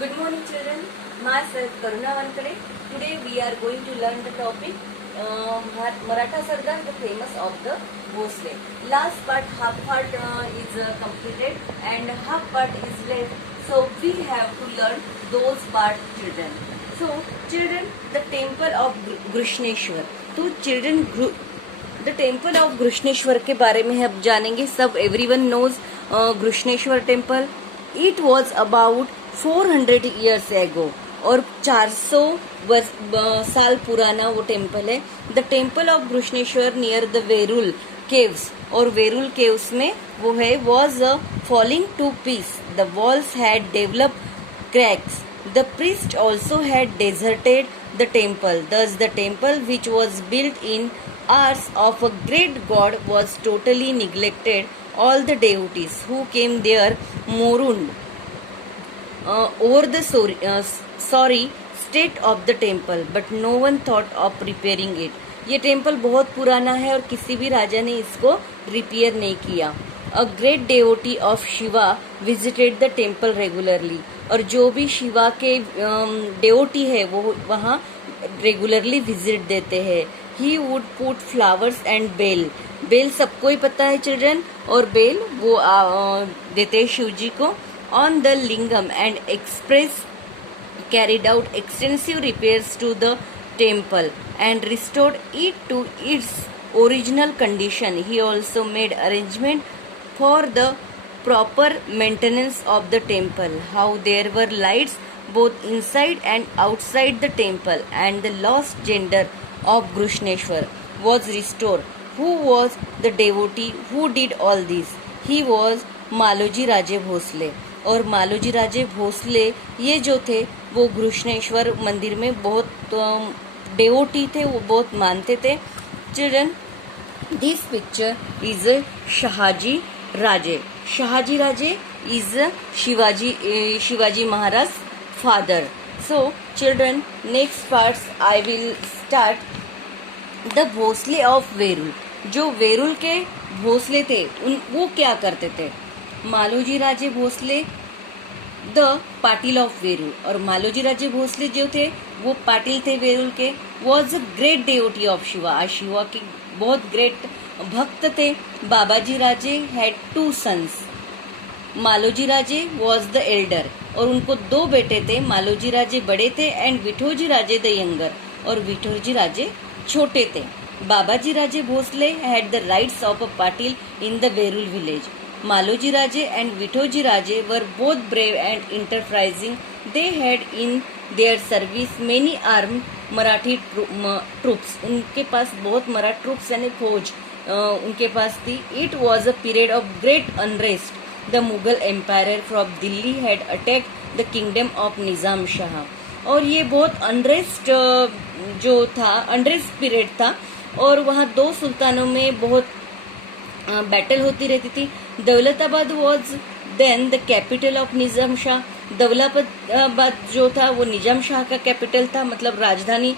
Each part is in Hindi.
Good morning, children. Myself Karuna Wankade. Today we are going to learn the topic Maratha Sardar, the famous of the Bhosle. Last part, half part is completed and half part is left. So we have to learn those parts, children. So children, the temple of Grushneshwar. तो children, the temple of Grushneshwar के बारे में हम जानेंगे. सब everyone knows Grushneshwar temple. It was about 400 years ago और 400 साल पुराना वो टेम्पल है. The temple of Ghrishneshwar near the Verul caves, और वेरुल केव्स में वो है, was falling to piece. The walls had developed cracks. The priest also had deserted the temple. Thus the temple which was built in hours of a great god was totally neglected. All the deities who came there mourned over the sorry state of the temple, but no one thought of repairing it. ये टेम्पल बहुत पुराना है और किसी भी राजा ने इसको रिपेयर नहीं किया. A great devotee of Shiva visited the temple regularly. और जो भी शिवा के डेवोटी है वो वहाँ रेगुलरली विजिट देते हैं. He would put flowers and bel. बेल सबको ही पता है चिल्ड्रन, और बेल वो देते हैं शिव जी को. On the lingam and express carried out extensive repairs to the temple and restored it to its original condition. He also made arrangement for the proper maintenance of the temple. How there were lights both inside and outside the temple, and the lost gender of Grushneshwar was restored. Who was the devotee who did all this? He was Maloji Raje Bhosle. और मालोजी राजे भोसले ये जो थे वो घृष्णेश्वर मंदिर में बहुत डेवोटी थे, वो बहुत मानते थे. Children, this picture is Shahaji Raje. Shahaji Raje is Shivaji Maharaj father. So children, next parts I will start the Bhosale of Verul. जो वेरुल के भोसले थे वो क्या करते थे? Maloji Raje Bhosale the Patil of Verul. और मालोजी राजे भोसले जो थे वो पाटिल थे वेरुल के. Was a great devotee of Shiva. आज शिवा के बहुत ग्रेट भक्त थे. Babaji Raje had 2 sons. Maloji Raje was the elder, और उनको 2 बेटे थे. मालोजी राजे बड़े थे and Vithoji Raje the younger, और विठोजी राजे छोटे थे. Babaji Raje Bhosale had the rights of a Patil in the Verul village. Maloji Raje and Vithoji Raje were both brave and enterprising. They had in their service many armed Marathi troops. उनके पास बहुत मराठी ट्रूप्स यानी फौज उनके पास थी. It was a period of great unrest. The Mughal Empire from Delhi had attacked the kingdom of Nizam Shah. और ये बहुत अनरेस्ट जो था, अनरेस्ट पीरियड था, और वहाँ 2 सुल्तानों में बहुत बैटल होती रहती थी. Daulatabad was then the capital of Nizam Shah. Daulatabad जो था वो निजाम शाह का कैपिटल था, मतलब राजधानी.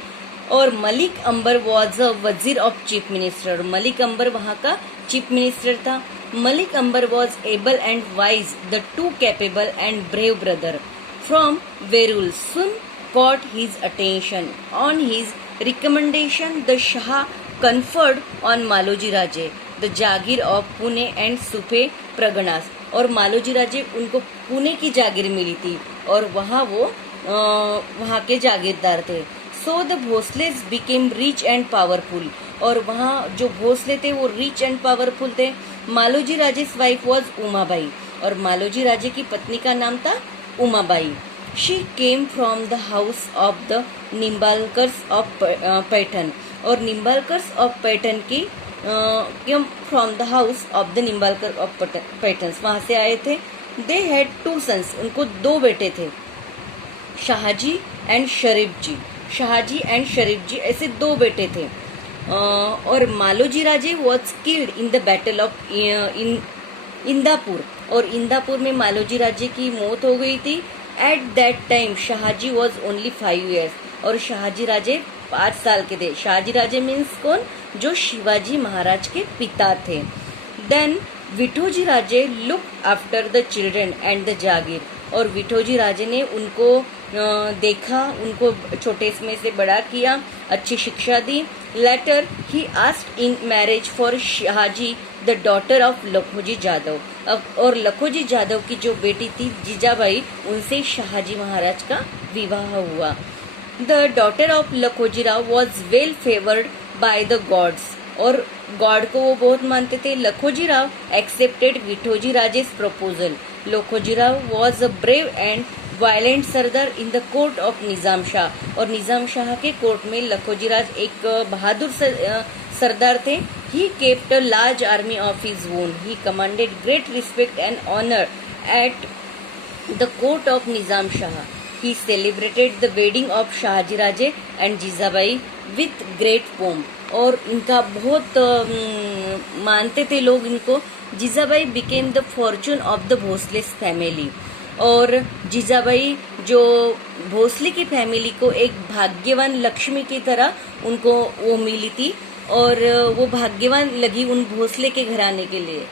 और मलिक अंबर वॉज अ वजीर of chief minister. Malik Ambar वहाँ का चीफ मिनिस्टर था. Malik Ambar was able and wise, the 2 capable and brave brother from Verul soon caught his attention. On his recommendation, the Shah conferred on Maloji Raje the jagir of Pune and Supe parganas. और मालोजी राजे उनको पुणे की जागीर मिली थी और वहाँ वो वहाँ के जागीरदार थे. So the Bhosales became rich and powerful. और वहाँ जो भोसले थे वो रिच एंड पावरफुल थे. मालोजी राजेस वाइफ वॉज उमाबाई, और मालोजी राजे की पत्नी का नाम था Umabai. She came from the house of the Nimbalkars of Paithan. और निम्बालकर्स ऑफ पैठन की from the house of the Nimbalkar of Paithans, वहां से आए थे. They had 2 sons. उनको 2 बेटे थे, शाहजी एंड शरीफ जी. शाहजी एंड शरीफ जी ऐसे 2 बेटे थे. और Maloji Raje was killed in the battle of Indapur. और इंदापुर में मालोजी राजे की मौत हो गई थी. At that time Shahaji was only 5 years. और शाहजी राजे 5 साल के थे. शाहजी राजे मीन्स कौन? जो शिवाजी महाराज के पिता थे. Then Vithoji Raje look after the children and the jagir. और विठोजी राजे ने उनको देखा, उनको छोटे में से बड़ा किया, अच्छी शिक्षा दी। Later he asked in marriage for Shahji the daughter of Lakhoji Jadhav. और लखोजी जादव की जो बेटी थी जीजाबाई, उनसे शाहजी महाराज का विवाह हुआ। The daughter of Lakhoji Rao was well favoured by the gods, और गॉड को वो बहुत मानते थे। Lakhoji Rao accepted Vithoji Raje's proposal. Lakhoji Rao was a brave and violent sardar in the court of Nizam Shah, और निजाम शाह के कोर्ट में लखोजी राज एक बहादुर सरदार थे। He kept a large army of his own. He commanded great respect and honour at the court of Nizam Shah. He celebrated the wedding of Shahaji Raje and Jijabai with great pomp, और इनका बहुत मानते थे लोग इनको। Jijabai became the fortune of the Bhosale family, और जीजाबाई जो भोसले की फैमिली को एक भाग्यवान लक्ष्मी की तरह उनको वो मिली थी, और वो भाग्यवान लगी उन भोसले के घराने के लिए।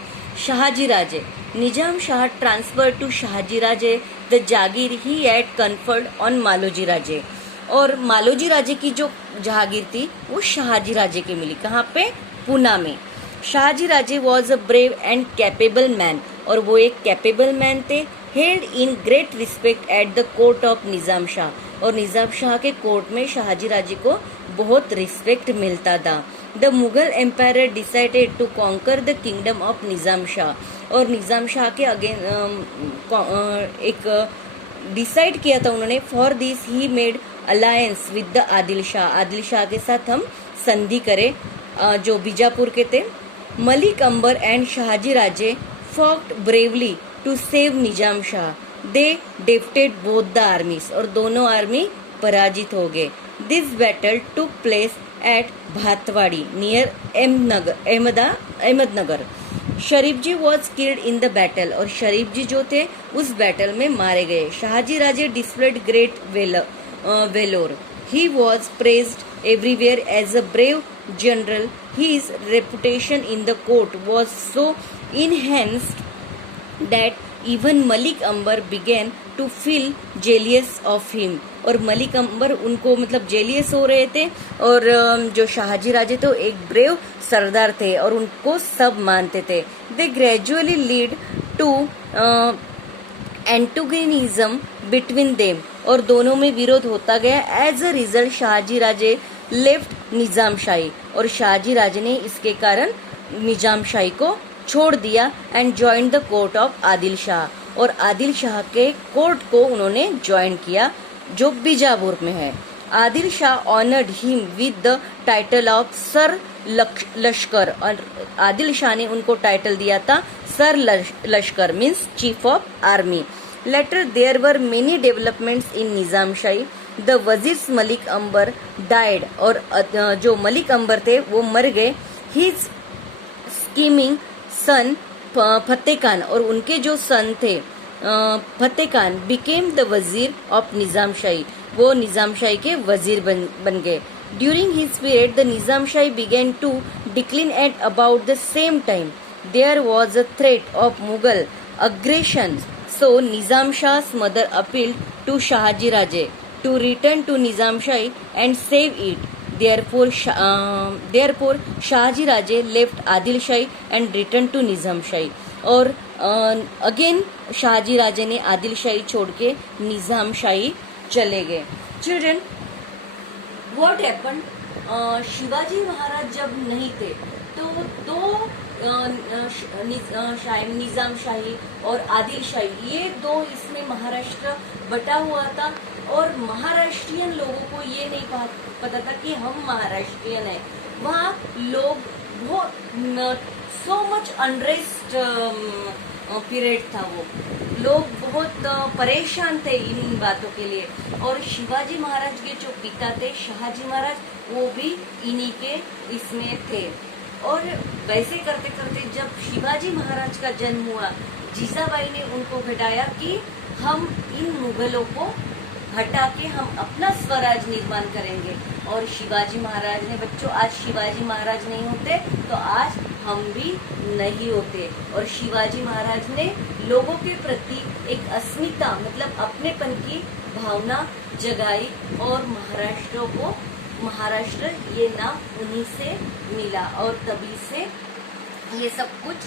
Shahji Raje, Nizam Shah transfer to Shahji Raje the jagir he at conferred on Maloji Raje, और मालोजी राजे की जो जहागीर थी वो शाहजी राजे के मिली। कहाँ पे? पूना में। Shahji Raje was a brave and capable man, और वो एक कैपेबल मैन थे। Held in great respect at the court of Nizam Shah, और निजाम शाह के कोर्ट में शाहजी राजे को बहुत रिस्पेक्ट मिलता था। The Mughal empire decided to conquer the kingdom of Nizam Shah, और निजाम शाह के अगेन एक डिसाइड किया था उन्होंने। For this he made alliance with the Adil Shah. Adil Shah के साथ हम संधि करें, जो बीजापुर के थे। Malik Ambar and Shahji Raje fought bravely to save Nizam Shah. They defeated both the armies, और दोनों आर्मी पराजित हो गए। This battle took place at Bhatwadi near Ahmednagar. Sharif ji was killed in the battle, और शरीफ जी जो थे उस बैटल में मारे गए। Shahji Raje displayed great valour. He was praised everywhere as a brave general. His reputation in the court was so enhanced that even Malik Ambar began to feel jealous of him, और मलिक अंबर उनको मतलब जेलियस हो रहे थे। और जो शाहजी राजे तो एक ब्रेव सरदार थे और उनको सब मानते थे। They gradually lead to antagonism between them, और दोनों में विरोध होता गया। As a result Shahji Raje left Nizam Shahi, और शाहजी राजे ने इसके कारण निजाम शाही को छोड़ दिया। And join the court of Adil Shah, और आदिल शाह के कोर्ट को उन्होंने ज्वाइन किया जो बीजापुर में है। Adil Shah honoured him with the title of sir लश्कर, और आदिल शाह ने उनको टाइटल दिया था सर लश्कर, means chief of army. Later there were many developments in Nizam Shahi. The wazir Malik Ambar died, और जो मलिक अंबर थे वो मर गए। His scheming son Fateh Khan, और उनके जो सन थे Fateh Khan became the wazir of Nizam Shahi, वो निजाम शाही के वजीर बन गए। During his period the Nizam Shahi began to decline at about the same time. There was a threat of Mughal aggression, so Nizam Shah's mother appealed to Shahaji Raje to return to Nizam Shahi and save it. Therefore, Shahaji Raje left Adil Shahi and returned to Nizam Shahi. और अगेन शाहजी राजे ने आदिल शाही छोड़ के निजाम शाही चले गए। Children, what happen, Shivaji Maharaj जब नहीं थे तो दो निजाम शाही और आदिल शाही, ये दो इसमें महाराष्ट्र बटा हुआ था। और महाराष्ट्रियन लोगों को ये नहीं पता था कि हम महाराष्ट्रियन हैं। वहाँ लोग बहुत सो मच अनरेस्ट पीरियड था, वो लोग बहुत परेशान थे इन बातों के लिए। और शिवाजी महाराज के जो पिता थे शाहजी महाराज, वो भी इन्हीं के इसमें थे। और वैसे करते करते जब शिवाजी महाराज का जन्म हुआ, जीजाबाई ने उनको घटाया कि हम इन मुगलों को हटा के हम अपना स्वराज निर्माण करेंगे। और शिवाजी महाराज ने, बच्चों आज शिवाजी महाराज नहीं होते तो आज हम भी नहीं होते। और शिवाजी महाराज ने लोगों के प्रति एक अस्मिता मतलब अपनेपन की भावना जगाई और महाराष्ट्र ये नाम उन्हीं से मिला और तभी से ये सब कुछ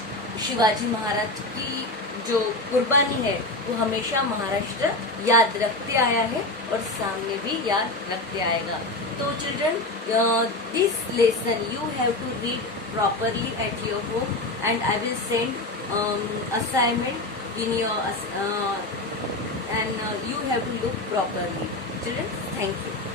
शिवाजी महाराज की जो कुर्बानी है वो हमेशा महाराष्ट्र याद रखते आया है और सामने भी याद रखते आएगा। तो children, this lesson you have to read properly at your home and I will send assignment in your and you have to look properly. Children, thank you.